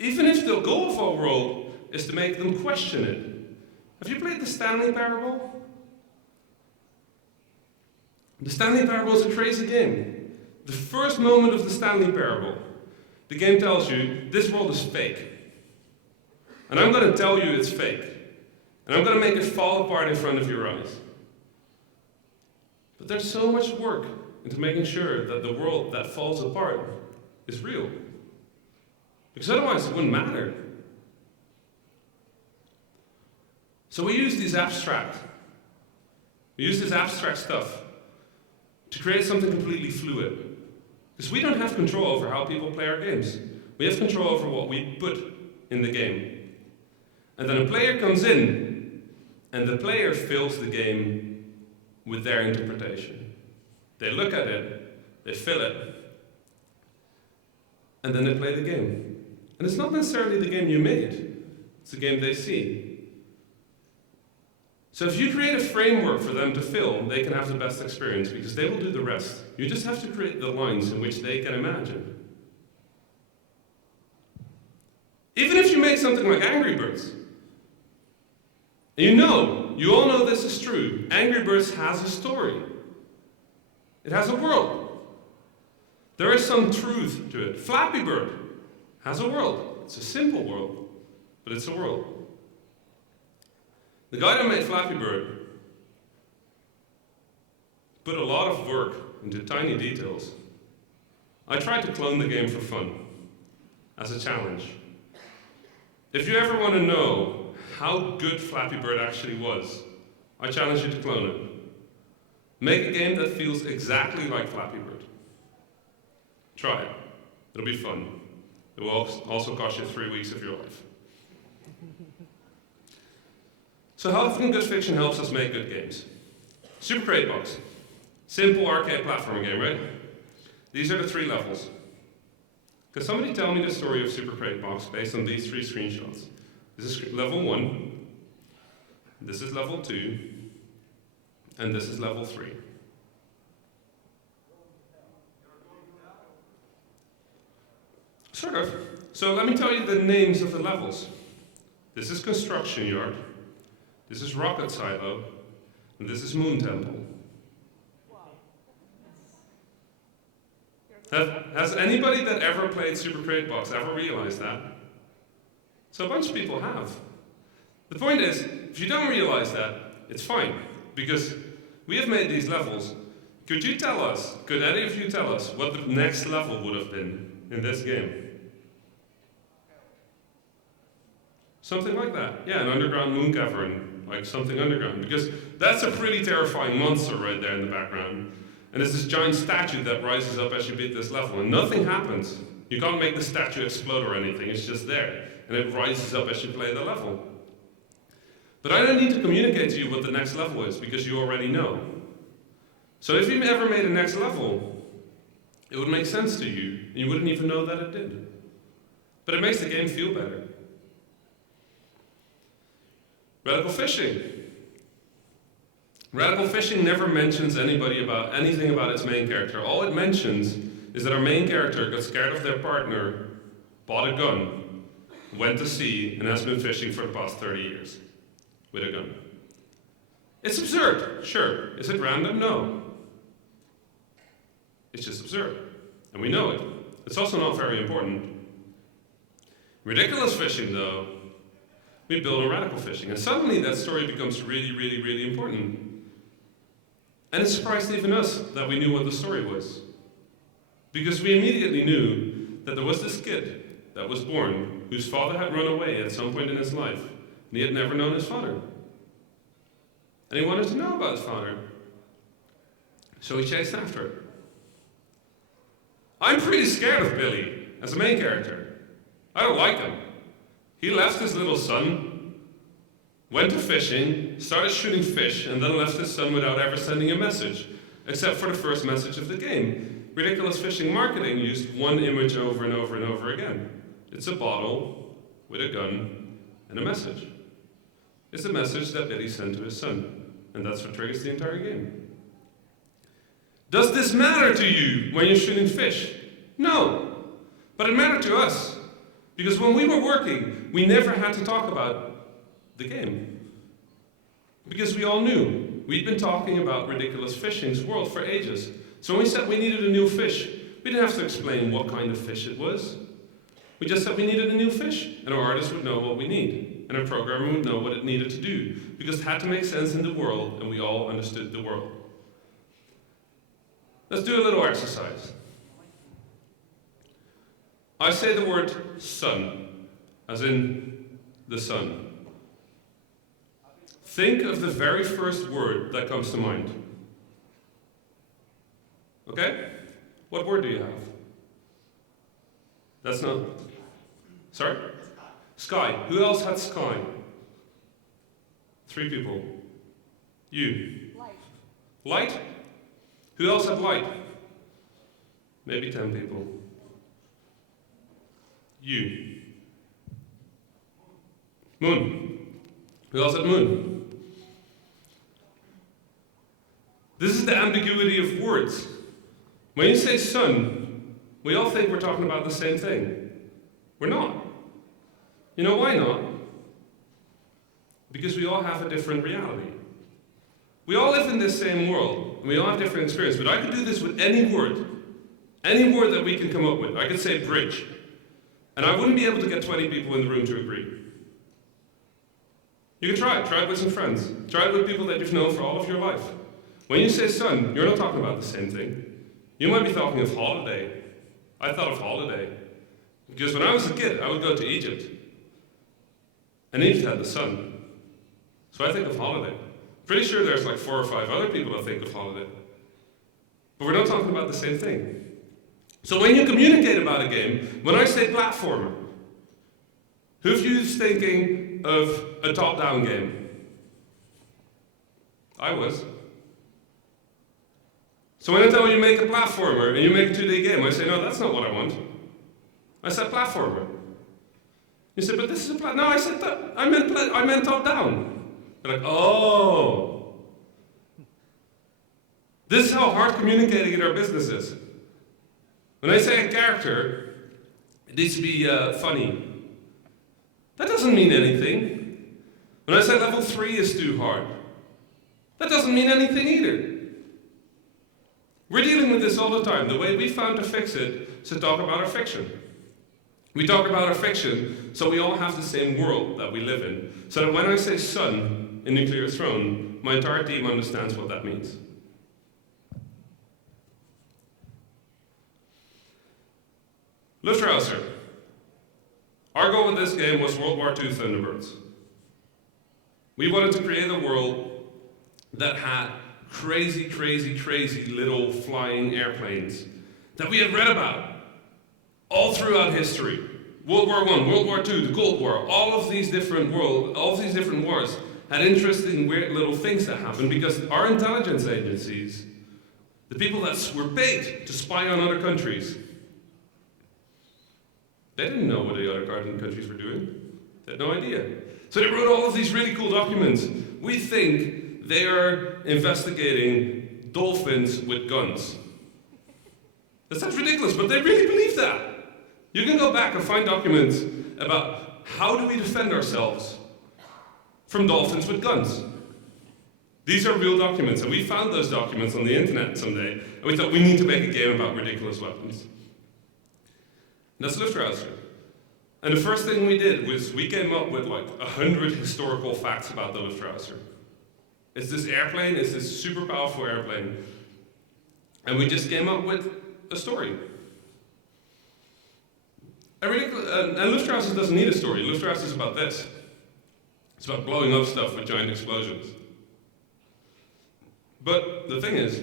Even if the goal of our world is to make them question it. Have you played the Stanley Parable? The Stanley Parable is a crazy game. The first moment of the Stanley Parable, the game tells you, this world is fake. And I'm going to tell you it's fake. And I'm going to make it fall apart in front of your eyes. But there's so much work into making sure that the world that falls apart is real. Because otherwise it wouldn't matter. So we use this abstract stuff to create something completely fluid. Because we don't have control over how people play our games. We have control over what we put in the game. And then a player comes in, and the player fills the game with their interpretation. They look at it, they fill it, and then they play the game. And it's not necessarily the game you made, it's the game they see. So if you create a framework for them to fill, they can have the best experience, because they will do the rest. You just have to create the lines in which they can imagine. Even if you make something like Angry Birds, and you all know this is true, Angry Birds has a story. It has a world. There is some truth to it. Flappy Bird has a world. It's a simple world, but it's a world. The guy that made Flappy Bird put a lot of work into tiny details. I tried to clone the game for fun, as a challenge. If you ever want to know how good Flappy Bird actually was, I challenge you to clone it. Make a game that feels exactly like Flappy Bird. Try it. It'll be fun. It will also cost you 3 weeks of your life. So how often good fiction helps us make good games? Super Crate Box. Simple arcade platforming game, right? These are the 3 levels. Could somebody tell me the story of Super Crate Box based on these 3 screenshots? This is level 1, this is level 2, and this is level 3. Sort of. So let me tell you the names of the levels. This is Construction Yard, this is Rocket Silo, and this is Moon Temple. Has anybody that ever played Super Crate Box ever realized that? So a bunch of people have. The point is, if you don't realize that, it's fine, because we have made these levels. Could any of you tell us what the next level would have been in this game? Something like that. Yeah, an underground moon cavern, like something underground, because that's a pretty terrifying monster right there in the background. And there's this giant statue that rises up as you beat this level, and nothing happens. You can't make the statue explode or anything, it's just there. And it rises up as you play the level. But I don't need to communicate to you what the next level is, because you already know. So if you ever made a next level, it would make sense to you, and you wouldn't even know that it did. But it makes the game feel better. Radical fishing. Radical fishing never mentions anything about its main character. All it mentions is that our main character got scared of their partner, bought a gun, went to sea, and has been fishing for the past 30 years with a gun. It's absurd, sure. Is it random? No. It's just absurd. And we know it. It's also not very important. Ridiculous fishing, though, we build on radical fishing. And suddenly that story becomes really, really, really important. And it surprised even us that we knew what the story was. Because we immediately knew that there was this kid that was born whose father had run away at some point in his life, and he had never known his father. And he wanted to know about his father. So he chased after it. I'm pretty scared of Billy as a main character. I don't like him. He left his little son, went to fishing, started shooting fish, and then left his son without ever sending a message, except for the first message of the game. Ridiculous fishing marketing used one image over and over and over again. It's a bottle with a gun and a message. It's a message that Billy sent to his son, and that's what triggers the entire game. Does this matter to you when you're shooting fish? No, but it mattered to us, because when we were working, we never had to talk about the game. Because we all knew. We'd been talking about Ridiculous Fishing's world for ages. So when we said we needed a new fish, we didn't have to explain what kind of fish it was. We just said we needed a new fish, and our artist would know what we need, and our programmer would know what it needed to do, because it had to make sense in the world, and we all understood the world. Let's do a little exercise. I say the word sun, as in the sun. Think of the very first word that comes to mind. Okay? What word do you have? That's not... Sorry? Sky. Who else had sky? 3 people. You. Light. Light? Who else had light? Maybe 10 people. You. Moon. Who else had moon? This is the ambiguity of words. When you say sun, we all think we're talking about the same thing. We're not. You know why not? Because we all have a different reality. We all live in this same world, and we all have different experiences. But I could do this with any word that we can come up with. I could say bridge, and I wouldn't be able to get 20 people in the room to agree. You can try it. Try it with some friends. Try it with people that you've known for all of your life. When you say sun, you're not talking about the same thing. You might be talking of holiday. I thought of holiday. Because when I was a kid, I would go to Egypt. And Egypt had the sun. So I think of holiday. Pretty sure there's like 4 or 5 other people that think of holiday. But we're not talking about the same thing. So when you communicate about a game, when I say platformer, who of you is thinking of a top-down game? I was. So when I tell you make a platformer and you make a 2D game, I say, no, that's not what I want. I said platformer. You said, but this is a no, I said that. I meant top-down. They're like, oh. This is how hard communicating in our business is. When I say a character, it needs to be funny. That doesn't mean anything. When I say level 3 is too hard, that doesn't mean anything either. We're dealing with this all the time. The way we found to fix it is to talk about our fiction. We talk about our fiction so we all have the same world that we live in. So that when I say sun in Nuclear Throne, my entire team understands what that means. LUFTRAUSERS. Our goal with this game was World War II Thunderbirds. We wanted to create a world that had crazy, crazy, crazy little flying airplanes that we had read about all throughout history. World War I, World War II, the Cold War, all of these different wars had interesting, weird little things that happened because our intelligence agencies, the people that were paid to spy on other countries, they didn't know what the other countries were doing. They had no idea. So they wrote all of these really cool documents. We think they are investigating dolphins with guns. That sounds ridiculous, but they really believe that. You can go back and find documents about how do we defend ourselves from dolphins with guns. These are real documents, and we found those documents on the internet someday, and we thought we need to make a game about ridiculous weapons. And that's LUFTRAUSERS. And the first thing we did was we came up with like 100 historical facts about the LUFTRAUSERS. It's this airplane, it's this super powerful airplane. And we just came up with a story. And LUFTRAUSERS doesn't need a story. LUFTRAUSERS is about this. It's about blowing up stuff with giant explosions. But the thing is,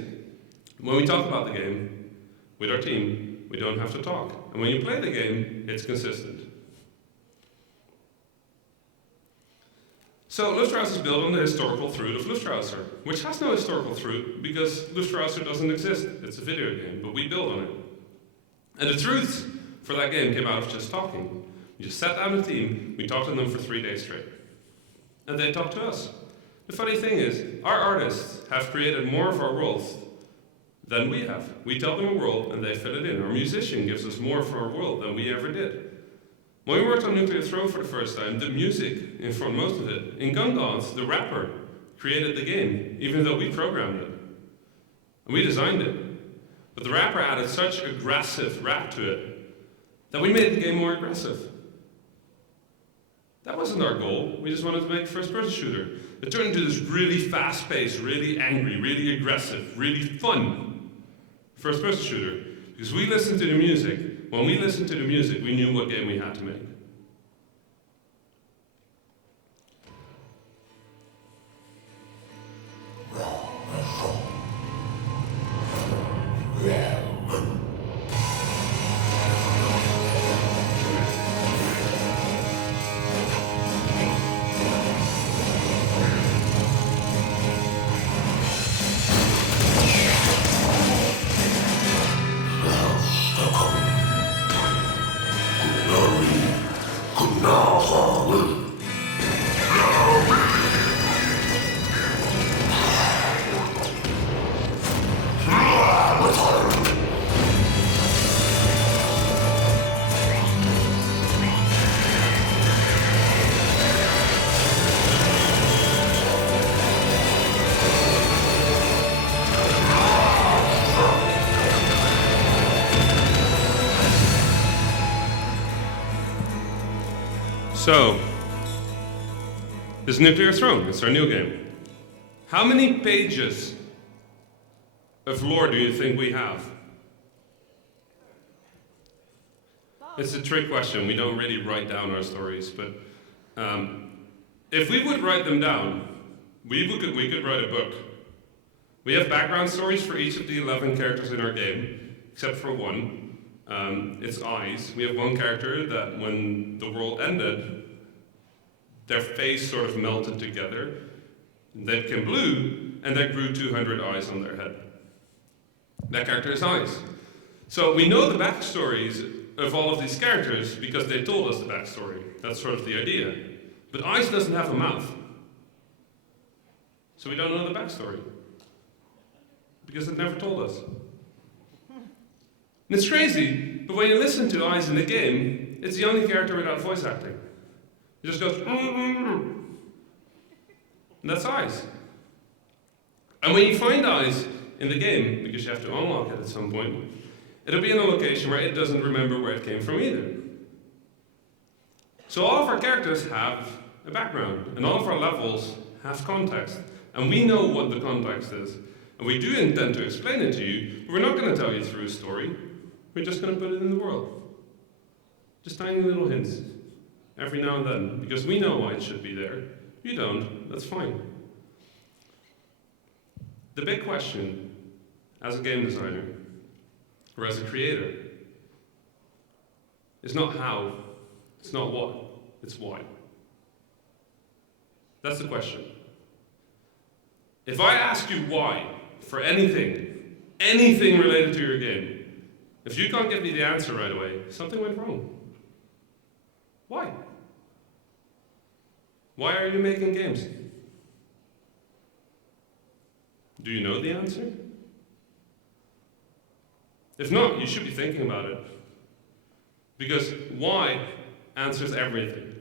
when we talk about the game with our team, we don't have to talk. And when you play the game, it's consistent. So LUFTRAUSERS is built on the historical truth of LUFTRAUSERS, which has no historical truth because LUFTRAUSERS doesn't exist. It's a video game, but we build on it. And the truth for that game came out of just talking. We just sat down a team, we talked to them for 3 days straight. And they talked to us. The funny thing is, our artists have created more of our worlds than we have. We tell them a world and they fill it in. Our musician gives us more for our world than we ever did. When we worked on Nuclear Throne for the first time, the music informed most of it. In GODZ, the rapper created the game, even though we programmed it. And we designed it. But the rapper added such aggressive rap to it that we made the game more aggressive. That wasn't our goal. We just wanted to make a first-person shooter. It turned into this really fast-paced, really angry, really aggressive, really fun first-person shooter. Because we listened to the music. When we listened to the music, we knew what game we had to make. So, is Nuclear Throne. It's our new game. How many pages of lore do you think we have? It's a trick question. We don't really write down our stories, but if we would write them down, we could write a book. We have background stories for each of the 11 characters in our game, except for one. It's eyes. We have one character that when the world ended, their face sort of melted together. They became blue, and they grew 200 eyes on their head. That character is eyes. So we know the backstories of all of these characters because they told us the backstory. That's sort of the idea. But eyes doesn't have a mouth. So we don't know the backstory. Because it never told us. And it's crazy, but when you listen to eyes in the game, it's the only character without voice acting. It just goes, and that's eyes. And when you find eyes in the game, because you have to unlock it at some point, it'll be in a location where it doesn't remember where it came from either. So all of our characters have a background, and all of our levels have context. And we know what the context is. And we do intend to explain it to you, but we're not going to tell you through a story. We're just going to put it in the world. Just tiny little hints, every now and then, because we know why it should be there. You don't, that's fine. The big question, as a game designer, or as a creator, is not how, it's not what, it's why. That's the question. If I ask you why, for anything related to your game, if you can't give me the answer right away, something went wrong. Why? Why are you making games? Do you know the answer? If not, you should be thinking about it. Because why answers everything.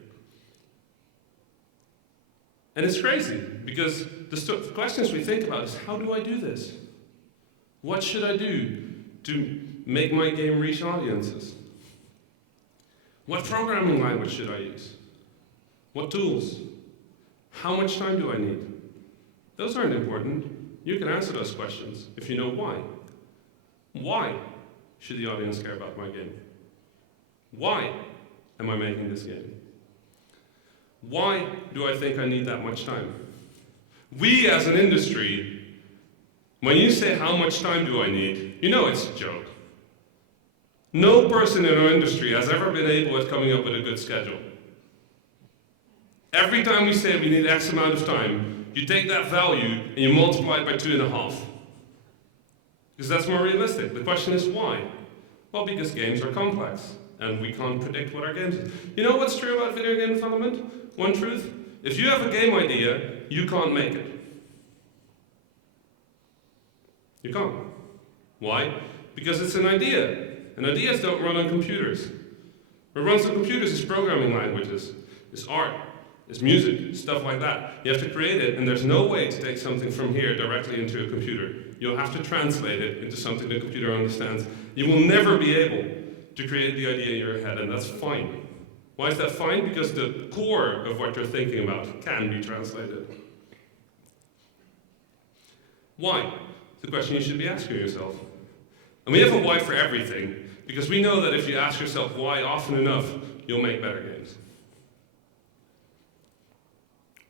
And it's crazy, because the questions we think about is, how do I do this? What should I do to make my game reach audiences? What programming language should I use? What tools? How much time do I need? Those aren't important. You can answer those questions if you know why. Why should the audience care about my game? Why am I making this game? Why do I think I need that much time? We as an industry, when you say how much time do I need, you know it's a joke. No person in our industry has ever been able at coming up with a good schedule. Every time we say we need X amount of time, you take that value and you multiply it by 2.5. Because that's more realistic. The question is why? Well, because games are complex, and we can't predict what our games is. You know what's true about video game development? One truth, if you have a game idea, you can't make it. You can't. Why? Because it's an idea. And ideas don't run on computers. What runs on computers is programming languages, it's art, it's music, stuff like that. You have to create it, and there's no way to take something from here directly into a computer. You'll have to translate it into something the computer understands. You will never be able to create the idea in your head, and that's fine. Why is that fine? Because the core of what you're thinking about can be translated. Why? It's the question you should be asking yourself. And we have a why for everything, because we know that if you ask yourself why often enough, you'll make better games.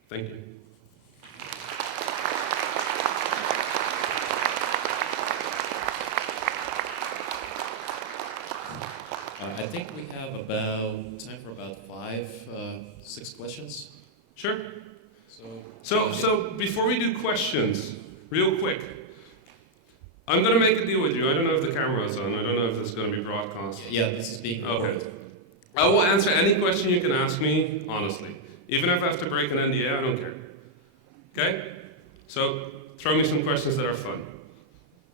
Thank you. I think we have time for about 6 questions. Sure. So before we do questions, real quick, I'm going to make a deal with you. I don't know if the camera is on. I don't know if this is going to be broadcast. Yeah, this is being recorded. Okay. I will answer any question you can ask me, honestly. Even if I have to break an NDA, I don't care. Okay? So, throw me some questions that are fun.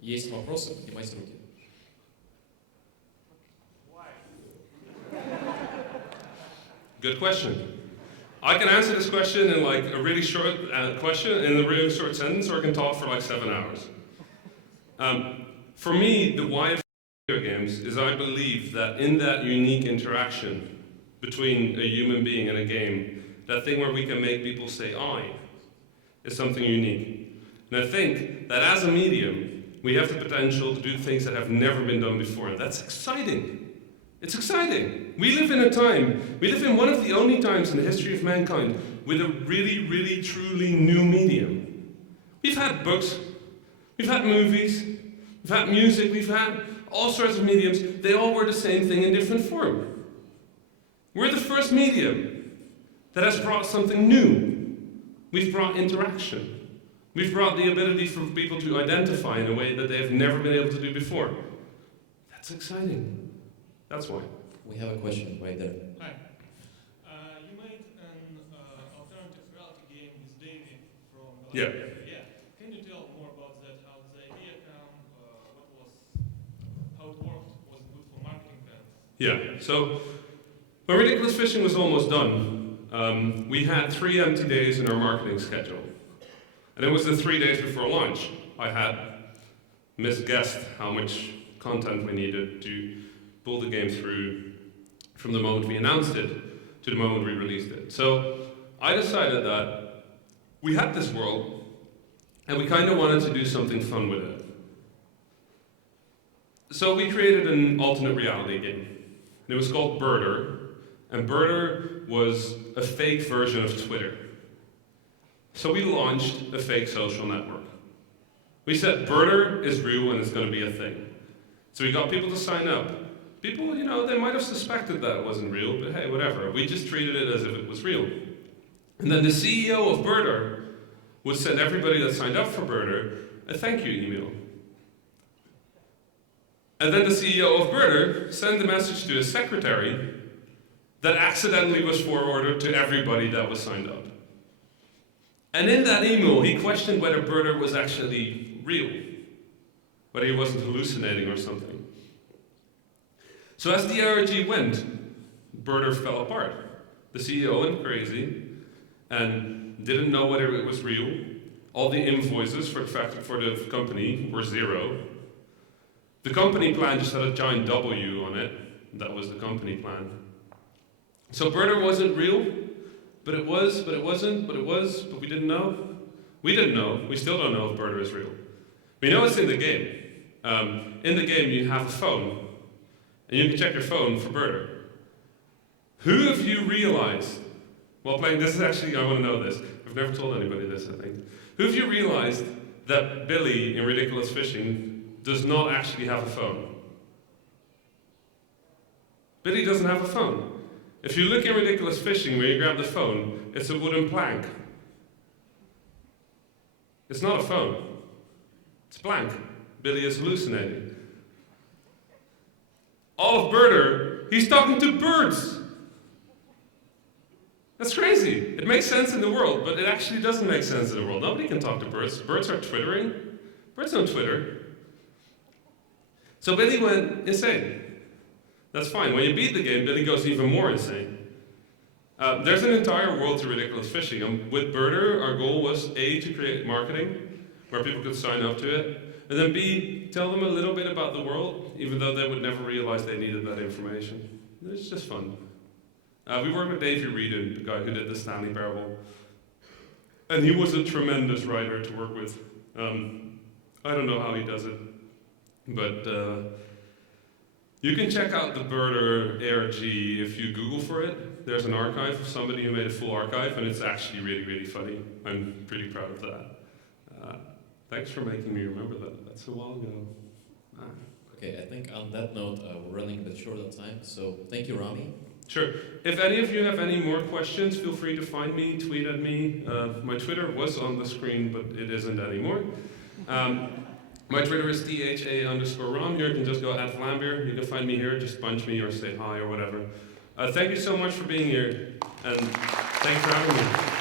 Есть вопросы? Поднимайте руки. Good question. I can answer this question in like a really short question, in a really short sentence, or I can talk for like 7 hours. For me, the why of video games is I believe that in that unique interaction between a human being and a game, that thing where we can make people say I, is something unique. And I think that as a medium, we have the potential to do things that have never been done before. And that's exciting. It's exciting. We live in a time, we live in one of the only times in the history of mankind with a really, really, truly new medium. We've had books, we've had movies, we've had music, we've had all sorts of mediums. They all were the same thing in different form. We're the first medium that has brought something new. We've brought interaction. We've brought the ability for people to identify in a way that they have never been able to do before. That's exciting. That's why. We have a question right there. Hi. You made an alternative reality game with David from Vlambeer. Yeah. Can you tell more about that? How the idea came? How it worked? Was it good for marketing plans? Yeah. So when Ridiculous Fishing was almost done, we had 3 empty days in our marketing schedule, and it was the 3 days before launch. I had misguessed how much content we needed to pull the game through from the moment we announced it to the moment we released it. So I decided that we had this world and we kind of wanted to do something fun with it. So we created an alternate reality game. And it was called Birder, and Birder was a fake version of Twitter. So we launched a fake social network. We said Birder is real and it's going to be a thing. So we got people to sign up. People, you know, they might have suspected that it wasn't real, but hey, whatever. We just treated it as if it was real. And then the CEO of Birder would send everybody that signed up for Birder a thank you email. And then the CEO of Birder sent a message to his secretary that accidentally was forwarded to everybody that was signed up. And in that email, he questioned whether Birder was actually real, whether he wasn't hallucinating or something. So as the ARG went, Birder fell apart. The CEO went crazy and didn't know whether it was real. All the invoices for the company were 0. The company plan just had a giant W on it. That was the company plan. So Birder wasn't real, but it was, but it wasn't, but it was, but we didn't know. We didn't know. We still don't know if Birder is real. We know it's in the game. In the game, you have a phone. And you can check your phone for Birder. Who of you realized, while playing, this is actually, I want to know this. I've never told anybody this, I think. Who of you realized that Billy in Ridiculous Fishing does not actually have a phone? Billy doesn't have a phone. If you look in Ridiculous Fishing, where you grab the phone, it's a wooden plank. It's not a phone. It's blank. Billy is hallucinating. All of Birder, he's talking to birds. That's crazy. It makes sense in the world, but it actually doesn't make sense in the world. Nobody can talk to birds. Birds are twittering. Birds don't Twitter. So Billy went insane. That's fine. When you beat the game, Billy goes even more insane. There's an entire world to Ridiculous Fishing. And with Birder, our goal was A, to create marketing, where people could sign up to it, and then B, tell them a little bit about the world, even though they would never realize they needed that information. It's just fun. We worked with Davey Reed, the guy who did the Stanley Parable. And he was a tremendous writer to work with. I don't know how he does it, but you can check out the Birder ARG if you Google for it. There's an archive of somebody who made a full archive, and it's actually really, really funny. I'm pretty proud of that. Thanks for making me remember that. That's a while ago. Okay, I think on that note, we're running a bit short on time, so thank you, Rami. Sure. If any of you have any more questions, feel free to find me, tweet at me. My Twitter was on the screen, but it isn't anymore. My Twitter is @THA_Ram. You can just go @Vlambeer. You can find me here, just punch me or say hi or whatever. Thank you so much for being here, and thanks for having me.